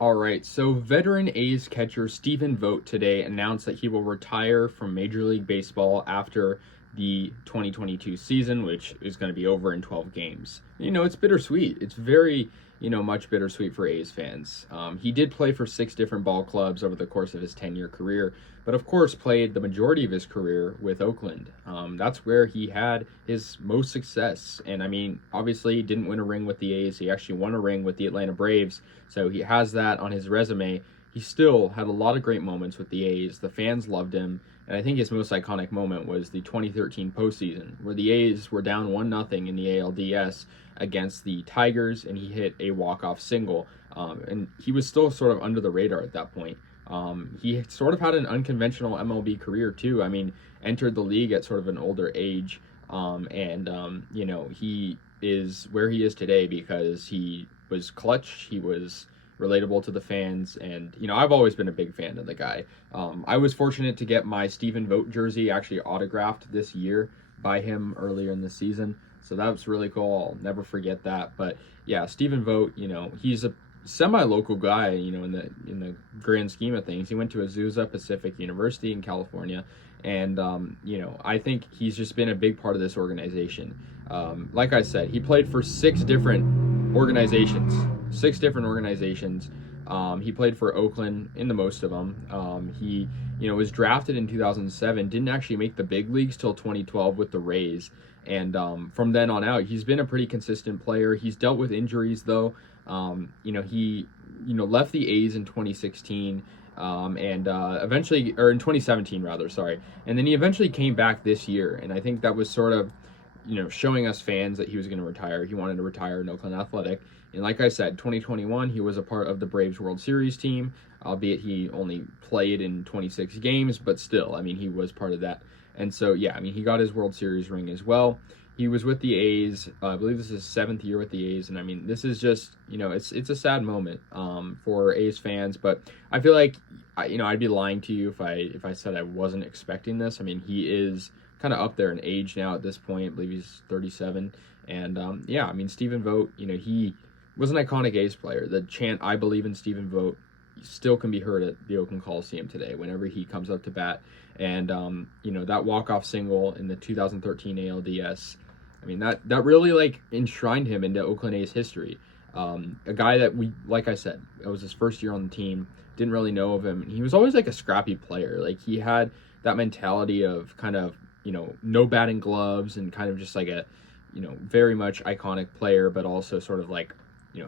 All right, so veteran A's catcher Stephen Vogt today announced that he will retire from Major League Baseball after the 2022 season, which is going to be over in 12 games. It's bittersweet. It's very, much bittersweet for A's fans. He did play for 6 different ball clubs over the course of his 10-year career, but of course played the majority of his career with Oakland. That's where he had his most success. And obviously he didn't win a ring with the A's. He actually won a ring with the Atlanta Braves, so he has that on his resume. He still had a lot of great moments with the A's. The fans loved him. And I think his most iconic moment was the 2013 postseason, where the A's were down 1-0 in the ALDS against the Tigers, and he hit a walk-off single. And he was still sort of under the radar at that point. He sort of had an unconventional MLB career, too. Entered the league at sort of an older age. He is where he is today because he was clutch. He was relatable to the fans, and I've always been a big fan of the guy. I was fortunate to get my Stephen Vogt jersey actually autographed this year by him earlier in the season, so that was really cool. I'll never forget that. But yeah, Stephen Vogt, he's a semi-local guy, in the grand scheme of things. He went to Azusa Pacific University in California, and I think he's just been a big part of this organization. Like I said, he played for 6 different organizations. He played for Oakland in the most of them. He was drafted in 2007, didn't actually make the big leagues till 2012 with the Rays, and from then on out he's been a pretty consistent player. He's dealt with injuries though. He left the A's in 2016, and eventually, or in 2017 rather, sorry, and then he eventually came back this year, and I think that was sort of showing us fans that he was going to retire. He wanted to retire in Oakland Athletic. And like I said, 2021, he was a part of the Braves World Series team, albeit he only played in 26 games, but still, he was part of that. And so, yeah, he got his World Series ring as well. He was with the A's. I believe this is his 7th year with the A's. And this is just, it's a sad moment for A's fans. But I feel like, I'd be lying to you if I said I wasn't expecting this. He is kind of up there in age now at this point. I believe he's 37. And Stephen Vogt, he was an iconic A's player. The chant, "I believe in Stephen Vogt," still can be heard at the Oakland Coliseum today whenever he comes up to bat. And, that walk-off single in the 2013 ALDS, that really enshrined him into Oakland A's history. A guy that like I said, it was his first year on the team, didn't really know of him. He was always a scrappy player. He had that mentality of kind of, no batting gloves, and kind of just a, very much iconic player, but also sort of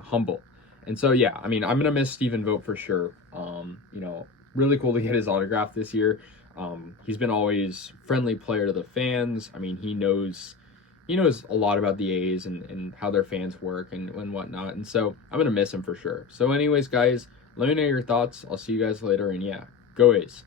humble. And so, yeah, I'm going to miss Stephen Vogt for sure. Really cool to get his autograph this year. He's been always friendly player to the fans. He knows a lot about the A's and how their fans work and whatnot. And so I'm going to miss him for sure. So anyways, guys, let me know your thoughts. I'll see you guys later. And yeah, go A's.